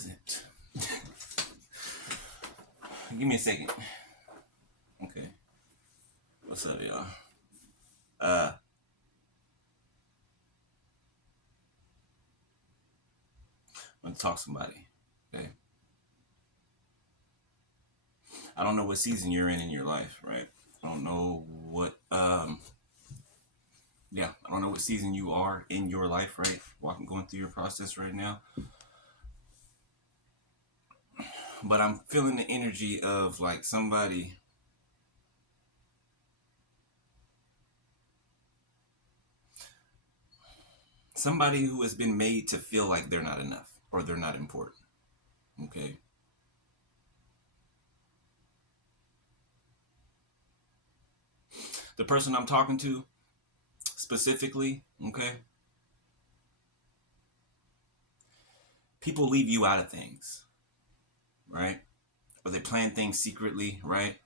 wasn't. Give me a second. Okay. What's up, y'all? Uh, I'm gonna talk to somebody. Okay. I don't know what season you're in your life, right? I don't know what yeah, I don't know what season you are in your life, right? Walking going through your process right now. But I'm feeling the energy of like somebody who has been made to feel like they're not enough or they're not important. Okay. The person I'm talking to specifically, okay, people leave you out of things, right? Or they plan things secretly, right?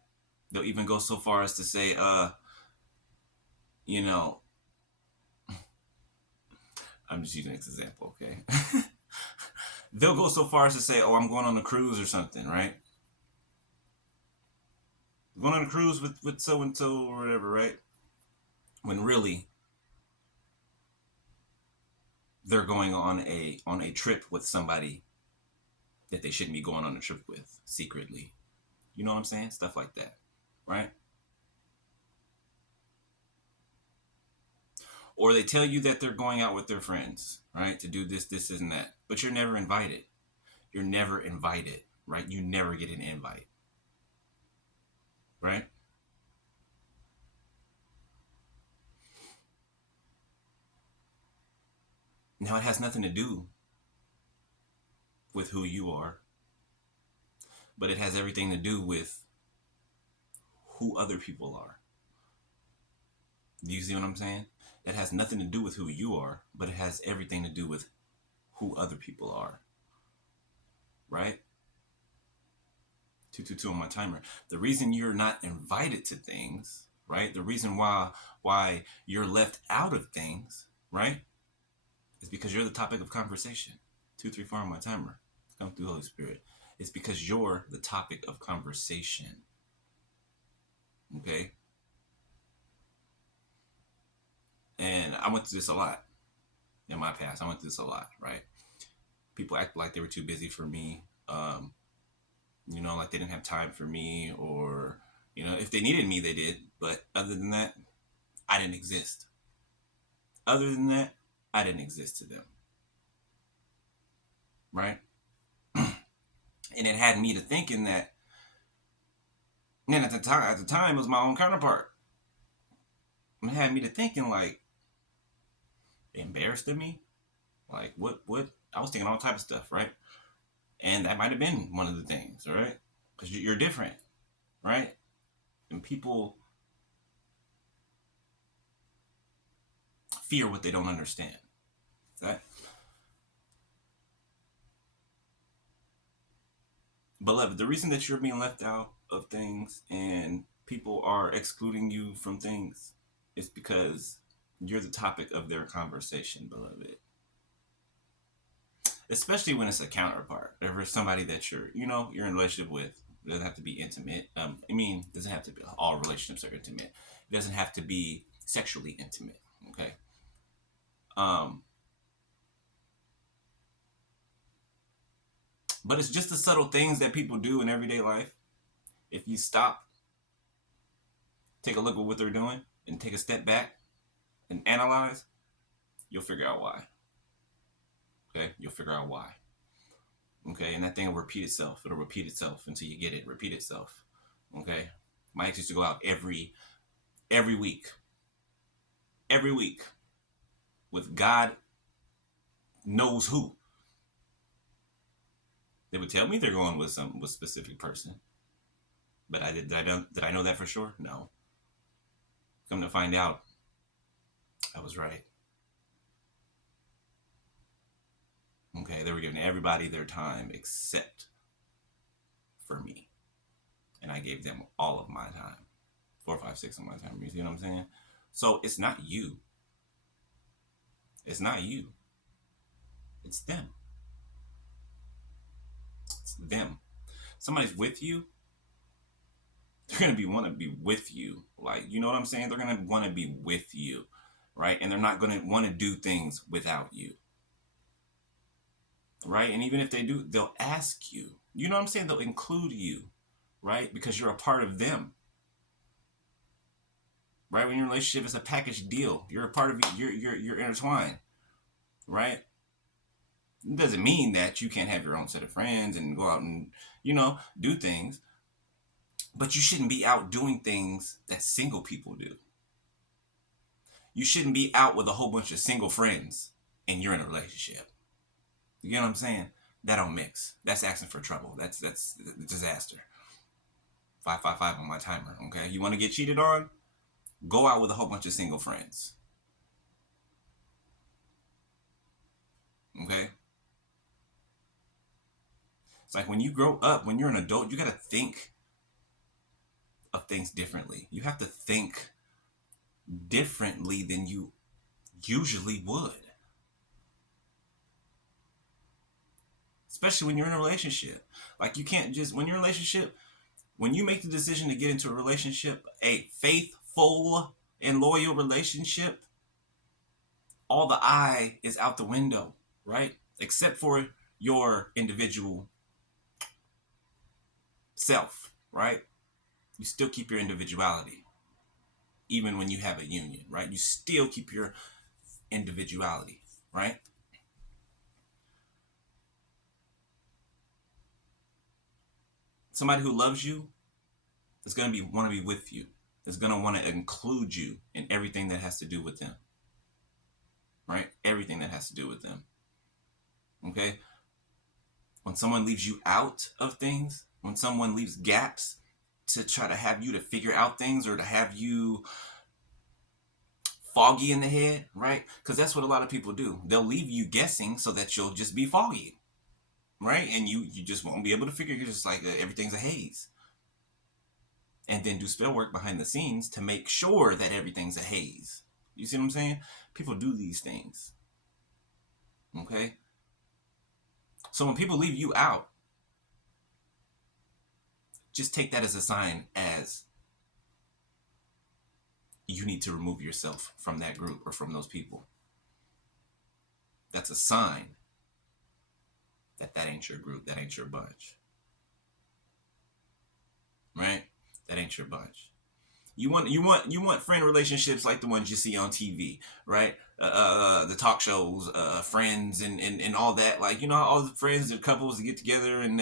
They'll even go so far as to say, you know, I'm just using this example, okay? They'll go so far as to say, oh, I'm going on a cruise or something, right? Going on a cruise with so and so or whatever, right? When really they're going on a trip with somebody that they shouldn't be going on a trip with secretly. You know what I'm saying? Stuff like that, right? Or they tell you that they're going out with their friends, right? To do this, and that. But you're never invited. You're never invited, right? You never get an invite, right? Now, it has nothing to do with who you are, but it has everything to do with who other people are. Do you see what I'm saying? It has nothing to do with who you are, but it has everything to do with who other people are, right? 222 on my timer. The reason you're not invited to things, right? The reason why you're left out of things, right? Is because you're the topic of conversation. 234 on my timer. Come through, Holy Spirit. It's because you're the topic of conversation. Okay? And I went through this a lot in my past. I went through this a lot, right? People act like they were too busy for me. Like they didn't have time for me, or, if they needed me, they did. But other than that, I didn't exist. Other than that, I didn't exist to them, right? And it had me to thinking that, and at the time, it was my own counterpart. It had me to thinking like, they embarrassed of me. Like what? I was thinking all type of stuff, right? And that might have been one of the things, right? Because you're different, right? And people fear what they don't understand. Right? Beloved, the reason that you're being left out of things and people are excluding you from things is because you're the topic of their conversation, beloved. Especially when it's a counterpart, or if it's somebody that you're in a relationship with. It doesn't have to be intimate. It doesn't have to be, all relationships are intimate. It doesn't have to be sexually intimate. Okay. Um, but it's just the subtle things that people do in everyday life. If you stop, take a look at what they're doing, and take a step back and analyze, you'll figure out why. Okay, you'll figure out why. Okay, and that thing will repeat itself. It'll repeat itself until you get it. Repeat itself. Okay, my ex used to go out every week, every week, with God knows who. They would tell me they're going with specific person, but did I know that for sure? No. Come to find out, I was right. Okay, they were giving everybody their time except for me, and I gave them all of my time, 4, 5, 6 of my time. You see what I'm saying? So it's not you. It's not you. It's them. It's them. Somebody's with you, they're gonna be want to be with you. Like, you know what I'm saying? They're gonna want to be with you, right? And they're not gonna want to do things without you, right? And even if they do, they'll ask you. You know what I'm saying? They'll include you, right? Because you're a part of them, right? When your relationship is a package deal, you're a part of it. You're intertwined, right? It doesn't mean that you can't have your own set of friends and go out and do things, but you shouldn't be out doing things that single people do. You shouldn't be out with a whole bunch of single friends and you're in a relationship. You get what I'm saying? That don't mix. That's asking for trouble. That's a disaster. 555 on my timer. Okay, you want to get cheated on? Go out with a whole bunch of single friends. Okay. It's like when you grow up, when you're an adult, you got to think of things differently. You have to think differently than you usually would. Especially when you're in a relationship. Like, you can't just, when you're in a relationship, when you make the decision to get into a relationship, a faithful and loyal relationship, all the I is out the window, right? Except for your individual self, right? You still keep your individuality. Even when you have a union, right? You still keep your individuality, right? Somebody who loves you is going to want to be with you. Is going to want to include you in everything that has to do with them, right? Everything that has to do with them. Okay? When someone leaves you out of things, when someone leaves gaps to try to have you to figure out things or to have you foggy in the head, right? Because that's what a lot of people do. They'll leave you guessing so that you'll just be foggy, right? And you just won't be able to figure. You're just like everything's a haze. And then do spell work behind the scenes to make sure that everything's a haze. You see what I'm saying? People do these things. Okay? So when people leave you out, just take that as a sign as you need to remove yourself from that group or from those people. That's a sign that ain't your group, that ain't your bunch. Right? That ain't your bunch. You want friend relationships like the ones you see on TV, right? The talk shows, Friends, and all that. Like, all the friends and couples get together and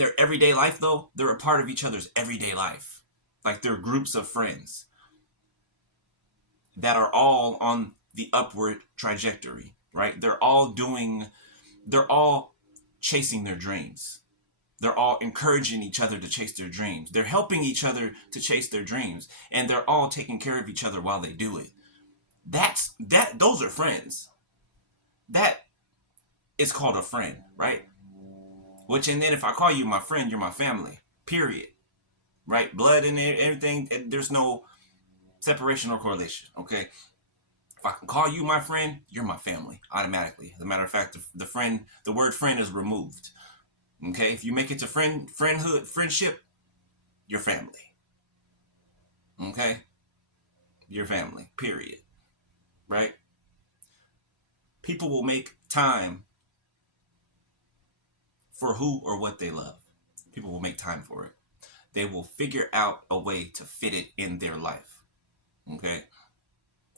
their everyday life, though, they're a part of each other's everyday life. Like, they're groups of friends that are all on the upward trajectory, right? They're all chasing their dreams. They're all encouraging each other to chase their dreams. They're helping each other to chase their dreams. And they're all taking care of each other while they do it. Those are friends. That is called a friend, right? And then if I call you my friend, you're my family. Period. Right? Blood and everything. There's no separation or correlation. Okay? If I can call you my friend, you're my family automatically. As a matter of fact, the word friend is removed. Okay, if you make it to friendship, you're family. Okay, you're family. Period. Right? People will make time for who or what they love. People will make time for it. They will figure out a way to fit it in their life. Okay,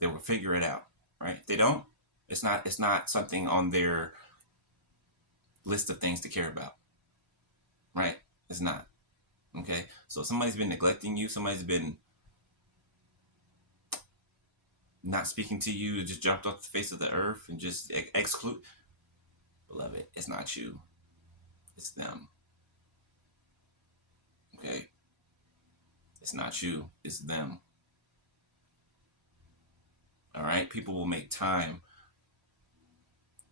they will figure it out. Right? If they don't, it's not something on their list of things to care about. Right? It's not. Okay? So somebody's been neglecting you, somebody's been not speaking to you, just dropped off the face of the earth and just exclude. Beloved, it's not you. It's them. Okay? It's not you. It's them. All right? People will make time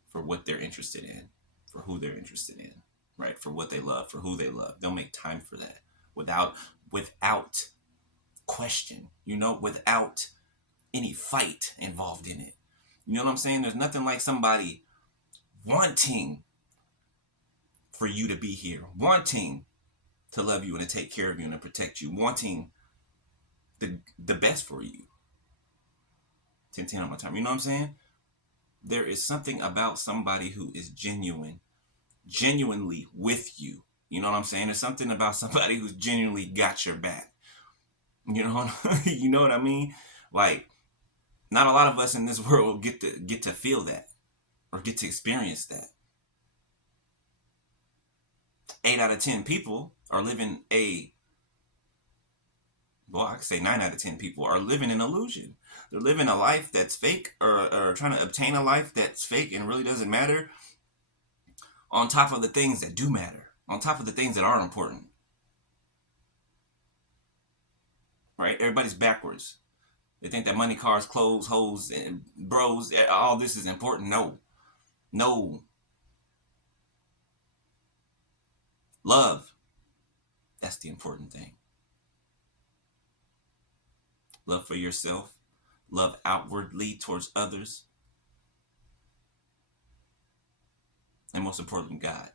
for what they're interested in, for who they're interested in, right? For what they love, for who they love. They'll make time for that without question, without any fight involved in it. You know what I'm saying? There's nothing like somebody wanting for you to be here, wanting to love you and to take care of you and to protect you, wanting the best for you. 10 on my time. You know what I'm saying? There is something about somebody who is genuinely with you. You know what I'm saying? There's something about somebody who's genuinely got your back. You know, you know what I mean? Like, not a lot of us in this world get to feel that or get to experience that. 8 out of 10 people are living I could say 9 out of 10 people are living an illusion. They're living a life that's fake, or trying to obtain a life that's fake and really doesn't matter, on top of the things that do matter, on top of the things that are important. Right? Everybody's backwards. They think that money, cars, clothes, hoes, and bros, all this is important. No. Love. That's the important thing. Love for yourself. Love outwardly towards others. And most importantly, God.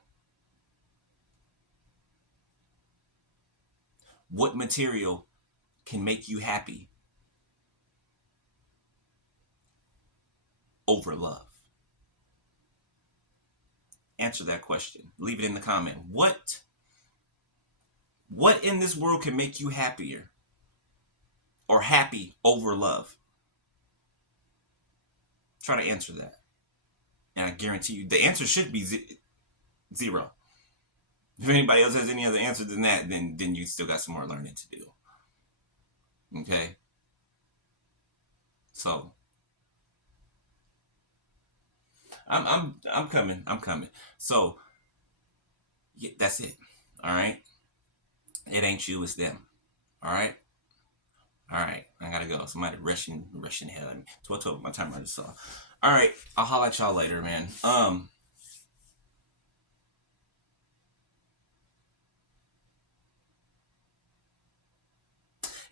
What material can make you happy over love? Answer that question. Leave it in the comment. What in this world can make you happier or happy over love? Try to answer that. And I guarantee you the answer should be zero. If anybody else has any other answer than that, then you still got some more learning to do. Okay? So I'm coming. So yeah, that's it. All right? It ain't you, it's them. All right? All right, I gotta go. Somebody rushing hell at me. 12, my timer just saw. All right, I'll holler at y'all later, man.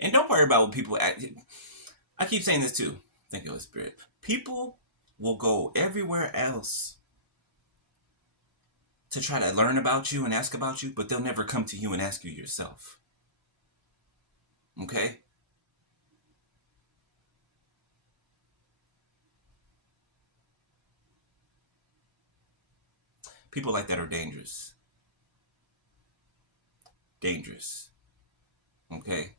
And don't worry about what people act. I keep saying this too. Thank you, Holy Spirit. People will go everywhere else to try to learn about you and ask about you, but they'll never come to you and ask you yourself. Okay? People like that are dangerous. Dangerous. Okay?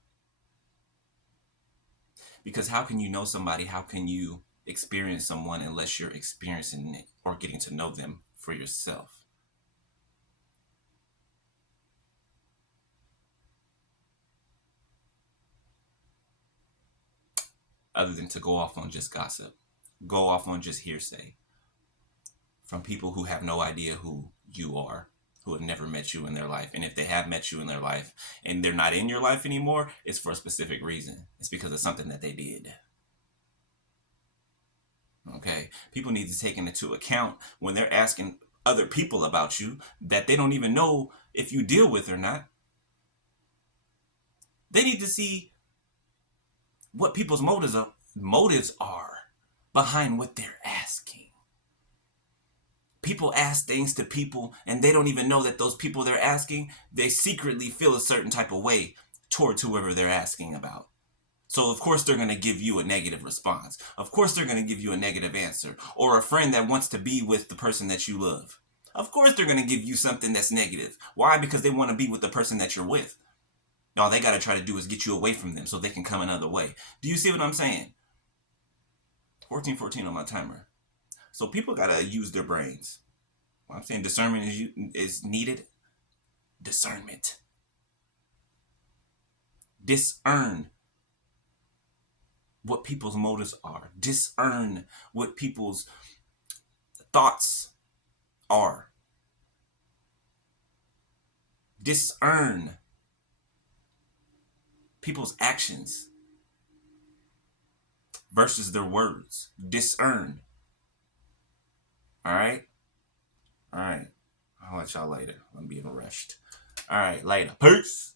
Because how can you know somebody? How can you experience someone unless you're experiencing it or getting to know them for yourself? Other than to go off on just gossip, go off on just hearsay from people who have no idea who you are, who have never met you in their life. And if they have met you in their life and they're not in your life anymore, it's for a specific reason. It's because of something that they did. Okay? People need to take into account when they're asking other people about you that they don't even know if you deal with or not. They need to see what people's motives are behind what they're asking. People ask things to people and they don't even know that those people they're asking, they secretly feel a certain type of way towards whoever they're asking about. So of course they're going to give you a negative response. Of course they're going to give you a negative answer. Or a friend that wants to be with the person that you love. Of course they're going to give you something that's negative. Why? Because they want to be with the person that you're with. All they got to try to do is get you away from them so they can come another way. Do you see what I'm saying? 14 on my timer. So people got to use their brains. What I'm saying, discernment is needed. Discernment. Discern what people's motives are. Discern what people's thoughts are. Discern people's actions versus their words. Discern. All right? All right. I'll let y'all later. I'm being rushed. All right, later. Peace.